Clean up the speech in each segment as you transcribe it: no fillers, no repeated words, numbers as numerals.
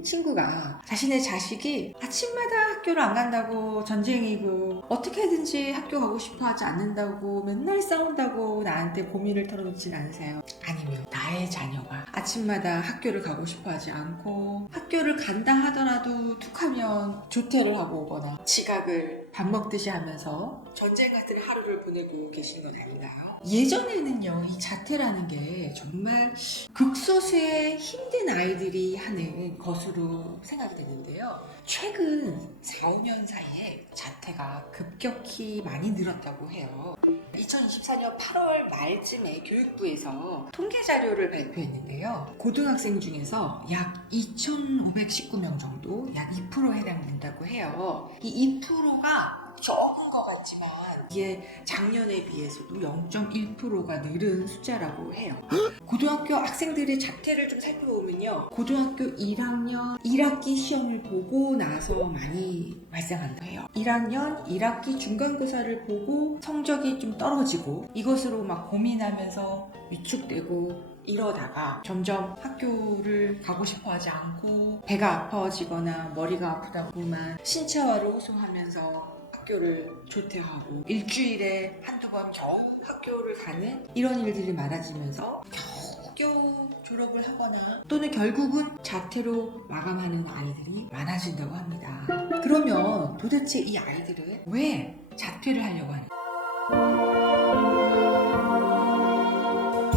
이 친구가 자신의 자식이 아침마다 학교를 안 간다고 전쟁이고 어떻게든지 학교 가고 싶어 하지 않는다고 맨날 싸운다고 나한테 고민을 털어놓진 않으세요? 아니면 나의 자녀가 아침마다 학교를 가고 싶어 하지 않고 학교를 간다 하더라도 툭하면 조퇴를 하고 오거나 지각을 밥 먹듯이 하면서 전쟁 같은 하루를 보내고 계신 건 아닌가요? 예전에는요, 이 자퇴라는 게 정말 극소수의 힘든 아이들이 하는 것으로 생각이 되는데요. 최근 4, 5년 사이에 자퇴가 급격히 많이 늘었다고 해요. 2024년 8월 말쯤에 교육부에서 통계 자료를 발표했는데요. 고등학생 중에서 약 2,519명 정도, 약 2%에 해당된다고 해요. 이 2%가 적은 것 같지만 이게 작년에 비해서도 0.1%가 늘은 숫자라고 해요. 고등학교 학생들의 자퇴를 좀 살펴보면요, 고등학교 1학년 1학기 시험을 보고 나서 많이 발생한다고 해요. 1학년 1학기 중간고사를 보고 성적이 좀 떨어지고 이것으로 막 고민하면서 위축되고 이러다가 점점 학교를 가고 싶어 하지 않고 배가 아파지거나 머리가 아프다고만 신체화를 호소하면서 학교를 조퇴하고 일주일에 한두 번 겨우 학교를 가는 이런 일들이 많아지면서 겨우 학교 졸업을 하거나 또는 결국은 자퇴로 마감하는 아이들이 많아진다고 합니다. 그러면 도대체 이 아이들은 왜 자퇴를 하려고 하는가?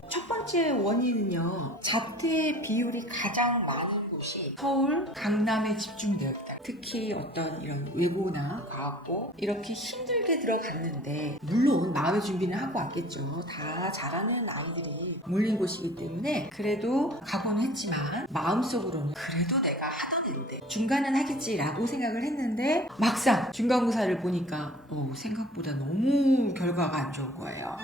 첫 번째 원인은요, 자퇴 비율이 가장 많은 곳이 서울, 강남에 집중되어 있다. 특히 어떤 이런 외고나 과학고 이렇게 힘들게 들어갔는데 물론 마음의 준비는 하고 왔겠죠. 다 잘하는 아이들이 몰린 곳이기 때문에 그래도 각오는 했지만 마음속으로는 그래도 내가 하던 애인데 중간은 하겠지라고 생각을 했는데 막상 중간고사를 보니까 생각보다 너무 결과가 안 좋은 거예요.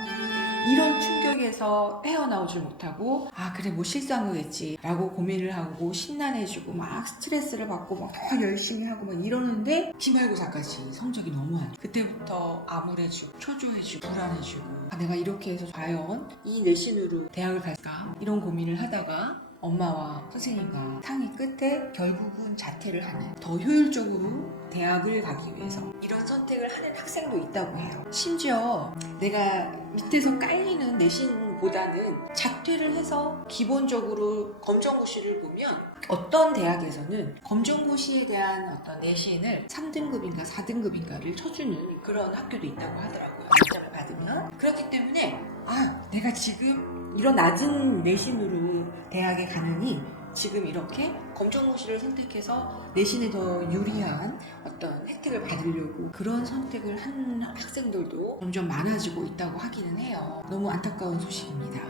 이런 충격에서 헤어나오질 못하고 그래 뭐 실수한 거겠지 라고 고민을 하고 심란해지고 막 스트레스를 받고 막 더 열심히 하고 막 이러는데 기말고사까지 성적이 너무 안 좋아. 그때부터 암울해지고 초조해지고 불안해지고 내가 이렇게 해서 과연 이 내신으로 대학을 갈까 이런 고민을 하다가 엄마와 선생님과 상의 끝에 결국은 자퇴를 하는, 더 효율적으로 대학을 가기 위해서 이런 선택을 하는 학생도 있다고 해요. 심지어 내가 밑에서 깔리는 내신보다는 자퇴를 해서 기본적으로 검정고시를 보면 어떤 대학에서는 검정고시에 대한 어떤 내신을 3등급인가 4등급인가를 쳐주는 그런 학교도 있다고 하더라고요. 점을 받으면. 그렇기 때문에 내가 지금 이런 낮은 내신으로 대학에 가느니 지금 이렇게 검정고시를 선택해서 내신에 더 유리한 어떤 혜택을 받으려고 그런 선택을 한 학생들도 점점 많아지고 있다고 하기는 해요. 너무 안타까운 소식입니다.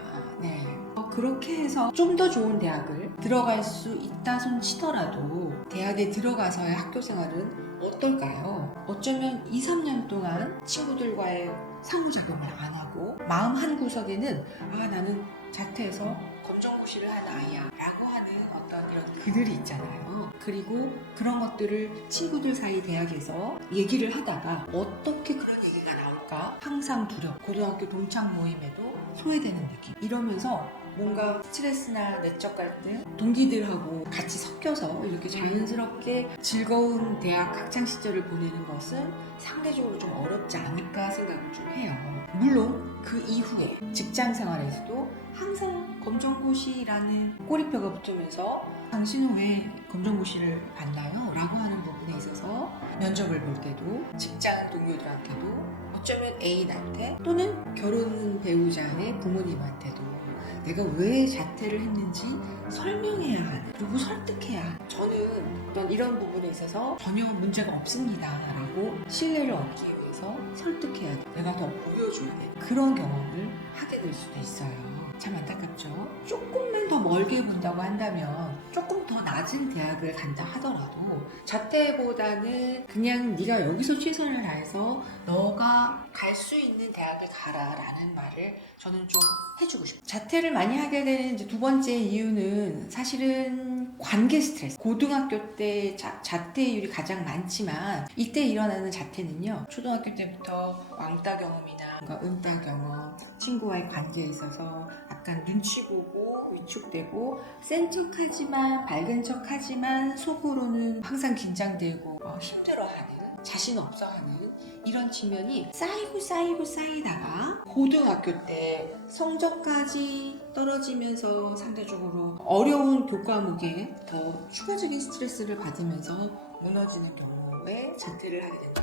네. 그렇게 해서 좀 더 좋은 대학을 들어갈 수 있다 손 치더라도 대학에 들어가서의 학교 생활은 어떨까요? 어쩌면 2, 3년 동안 친구들과의 상호작용을 안 하고 마음 한구석에는 나는 자퇴해서 검정고시를 한 아이야 라고 하는 어떤 이런 글들이 있잖아요. 그리고 그런 것들을 친구들 사이 대학에서 얘기를 하다가 어떻게 그런 얘기가 나올까 항상 두려워. 고등학교 동창 모임에도 소외되는 느낌. 이러면서 뭔가 스트레스나 내적 갈등, 동기들하고 같이 섞여서 이렇게 자연스럽게 즐거운 대학 학창 시절을 보내는 것은 상대적으로 좀 어렵지 않을까 생각을 좀 해요. 물론 그 이후에 직장 생활에서도 항상 검정고시라는 꼬리표가 붙으면서 당신은 왜 검정고시를 봤나요? 라고 하는 부분에 있어서 면접을 볼 때도 직장 동료들한테도 어쩌면 애인한테 또는 결혼 배우자의 부모님한테도 내가 왜 자퇴를 했는지 설명해야 하는, 그리고 설득해야 하는, 저는 어떤 이런 부분에 있어서 전혀 문제가 없습니다 라고 신뢰를 얻기 위해서 설득해야 돼. 내가 더 보여줘야 돼. 그런 경험을 하게 될 수도 있어요. 참 안타깝죠. 조금만 더 멀게 본다고 한다면 조금 더 낮은 대학을 간다 하더라도 자퇴보다는 그냥 네가 여기서 최선을 다해서 너가 갈 수 있는 대학을 가라 라는 말을 저는 좀 해주고 싶어요. 자퇴를 많이 하게 되는 이제 두 번째 이유는 사실은 관계 스트레스. 고등학교 때 자퇴율이 가장 많지만 이때 일어나는 자퇴는요. 초등학교 때부터 왕따 경험이나 은따 경험, 친구와의 관계에 있어서 약간 눈치 보고 위축되고 센 척하지만 밝은 척하지만 속으로는 항상 긴장되고 힘들어하는, 자신 없어하는 이런 측면이 쌓이고 쌓이다가 고등학교 때 성적까지 떨어지면서 상대적으로 어려운 교과목에 더 추가적인 스트레스를 받으면서 무너지는 경우에 자퇴를 하게 된다.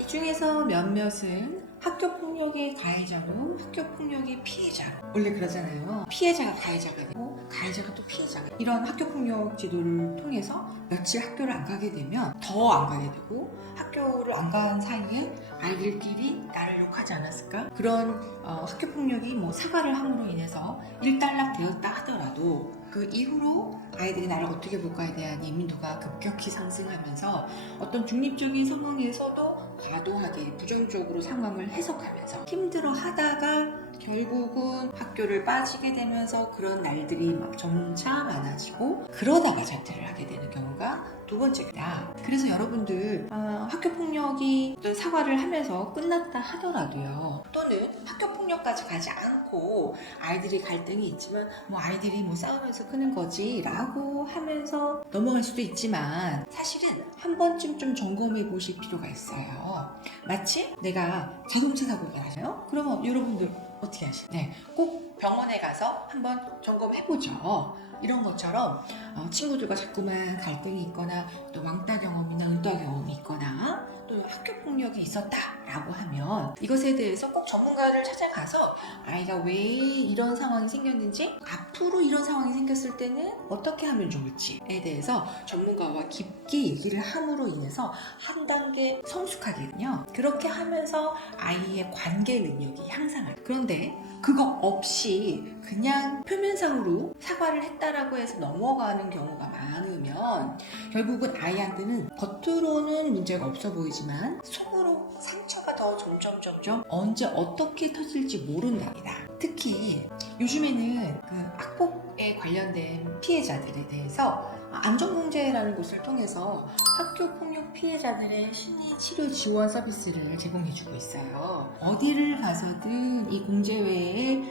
이 중에서 몇몇은 학교폭력의 가해자로 학교폭력의 피해자로, 원래 그러잖아요. 피해자가 가해자가 되고 가해자가 또 피해자가 되고, 이런 학교폭력 지도를 통해서 며칠 학교를 안 가게 되면 더 안 가게 되고, 학교를 안 간 사이에 아이들끼리 나를 욕하지 않았을까? 그런 학교폭력이 사과를 함으로 인해서 일단락 되었다 하더라도 그 이후로 아이들이 나를 어떻게 볼까에 대한 예민도가 급격히 상승하면서 어떤 중립적인 상황에서도 과도하게 부정적으로 상황을 해석하면서 힘들어하다가 결국은 학교를 빠지게 되면서 그런 날들이 점차 많아지고, 그러다가 자퇴를 하게 되는 경우가 두 번째다. 그래서 여러분들 학교폭력이 어떤 사과를 하면서 끝났다 하더라도요, 또는 학교폭력까지 가지 않고 아이들이 갈등이 있지만 아이들이 싸우면서 크는 거지 라고 하면서 넘어갈 수도 있지만, 사실은 한 번쯤 좀 점검해 보실 필요가 있어요. 마치 내가 자동차 사고가 나요? 그러면 여러분들 어떻게 하시나요? 네, 꼭 병원에 가서 한번 점검해보죠. 이런 것처럼 친구들과 자꾸만 갈등이 있거나 또 왕따 경험이나 은따 경험이 있거나 또 학교폭력이 있었다라고 하면 이것에 대해서 꼭 전문가를 찾아가서 아이가 왜 이런 상황이 생겼는지, 앞으로 이런 상황이 생겼을 때는 어떻게 하면 좋을지에 대해서 전문가와 깊게 얘기를 함으로 인해서 한 단계 성숙하거든요. 그렇게 하면서 아이의 관계 능력이 향상할. 그런데 그거 없이 그냥 표면상으로 사과를 했다라고 해서 넘어가는 경우가 많으면 결국은 아이한테는 겉으로는 문제가 없어 보이지만 속으로 상처가 더 점점 언제 어떻게 터질지 모른답니다. 특히 요즘에는 그 학폭에 관련된 피해자들에 대해서 안전공제라는 곳을 통해서 학교폭력 피해자들의 심리 치료 지원 서비스를 제공해주고 있어요. 어디를 가서든 이 공제회에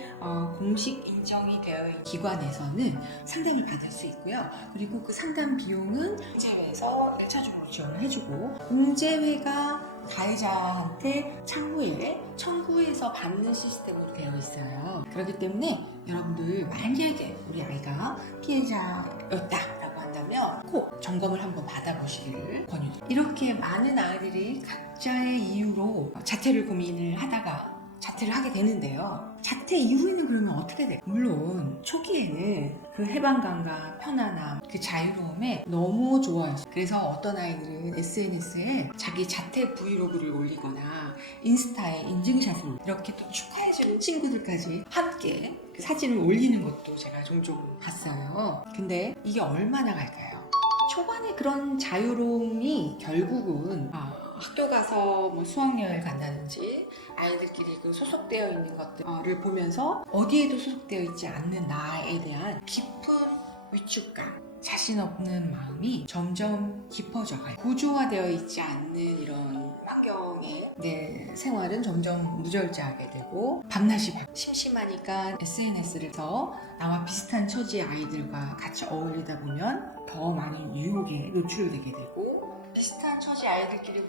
공식 인정이 되어 있는 기관에서는 상담을 받을 수 있고요. 그리고 그 상담 비용은 공제회에서 1차적으로 지원을 해주고, 공제회가 가해자한테 차후에 청구해서 받는 시스템으로 되어 있어요. 그렇기 때문에 여러분들 만약에 우리 아이가 피해자였다라고 한다면 꼭 점검을 한번 받아보시기를 권유드립니다. 이렇게 많은 아이들이 각자의 이유로 자퇴를 고민을 하다가 자퇴를 하게 되는데요. 자퇴 이후에는 그러면 어떻게 될까요? 물론 초기에는 그 해방감과 편안함, 그 자유로움에 너무 좋아했어요. 그래서 어떤 아이들은 SNS에 자기 자퇴 브이로그를 올리거나 인스타에 인증샷을 이렇게 또 축하해주는 친구들까지 함께 그 사진을 올리는 것도 제가 종종 봤어요. 근데 이게 얼마나 갈까요? 초반에 그런 자유로움이 결국은 학교 가서 수학여행 간다든지 아이들끼리 그 소속되어 있는 것들을 보면서 어디에도 소속되어 있지 않는 나에 대한 깊은 위축감, 자신 없는 마음이 점점 깊어져가요. 구조화되어 있지 않는 이런 환경에 내 생활은 점점 무절제하게 되고, 밤낮이 심심하니까 SNS를 해서 나와 비슷한 처지의 아이들과 같이 어울리다 보면 더 많은 유혹에 노출되게 되고, 비슷한 처지 아이들끼리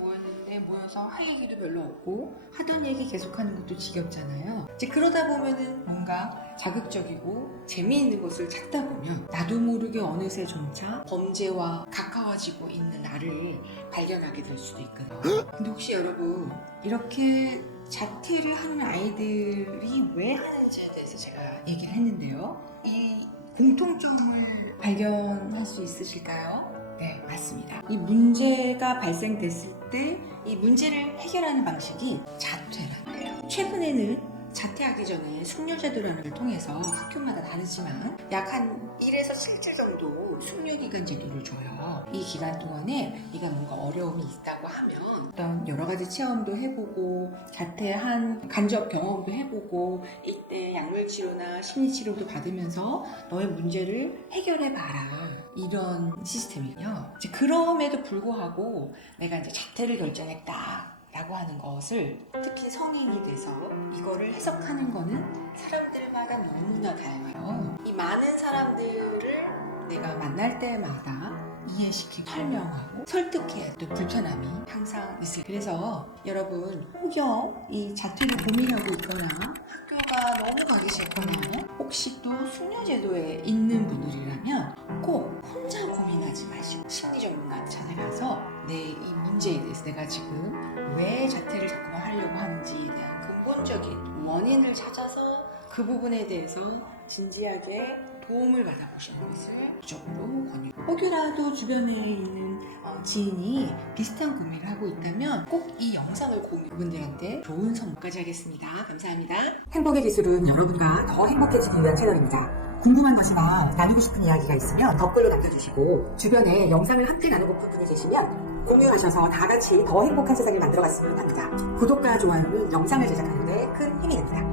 모여서 할 얘기도 별로 없고 하던 얘기 계속하는 것도 지겹잖아요. 이제 그러다 보면은 뭔가 자극적이고 재미있는 것을 찾다 보면 나도 모르게 어느새 점차 범죄와 가까워지고 있는 나를 발견하게 될 수도 있거든요. 근데 혹시 여러분, 이렇게 자퇴를 하는 아이들이 왜 하는지에 대해서 제가 얘기를 했는데요. 이 공통점을 발견할 수 있으실까요? 네, 맞습니다. 이 문제가 발생됐을 때 이 문제를 해결하는 방식이 자퇴라는 거예요. 최근에는 자퇴하기 전에 숙려제도라는 걸 통해서 학교마다 다르지만 약 한 1에서 7주 정도 숙려기간 제도를 줘요. 이 기간 동안에 네가 뭔가 어려움이 있다고 하면 어떤 여러 가지 체험도 해보고 자퇴한 간접 경험도 해보고 이때 약물치료나 심리치료도 받으면서 너의 문제를 해결해봐라. 이런 시스템이요. 이제 그럼에도 불구하고 내가 이제 자퇴를 결정했다. 라고 하는 것을 특히 성인이 돼서 이거를 해석하는 거는 사람들마다 너무나 달라요. 이 많은 사람들을 내가 만날 때마다 이해시키고 설명하고 설득해야 또 불편함이 항상 있을. 그래서 여러분 혹여 이 자퇴를 고민하고 있거나 학교가 너무 가기 싫거나 혹시 또 숙려제도에 있는 분들이라면 꼭 혼자 고민하지 마시고 심리 전문가한테 찾아가서 내 이 문제에 대해서 내가 지금 왜 자퇴를 자꾸만 하려고 하는지에 대한 근본적인 원인을 찾아서 그 부분에 대해서 진지하게 도움을 받아보시는 것을 적극적으로 권유. 혹여라도 주변에 있는 지인이 비슷한 고민을 하고 있다면 꼭 이 영상을 공유. 그분들한테 좋은 선물까지 하겠습니다. 감사합니다. 행복의 기술은 여러분과 더 행복해지기 위한 채널입니다. 궁금한 것이나 나누고 싶은 이야기가 있으면 댓글로 남겨주시고 주변에 영상을 함께 나누고픈 분이 계시면 공유하셔서 다 같이 더 행복한 세상을 만들어갔으면 합니다. 구독과 좋아요는 영상을 제작하는 데 큰 힘이 됩니다.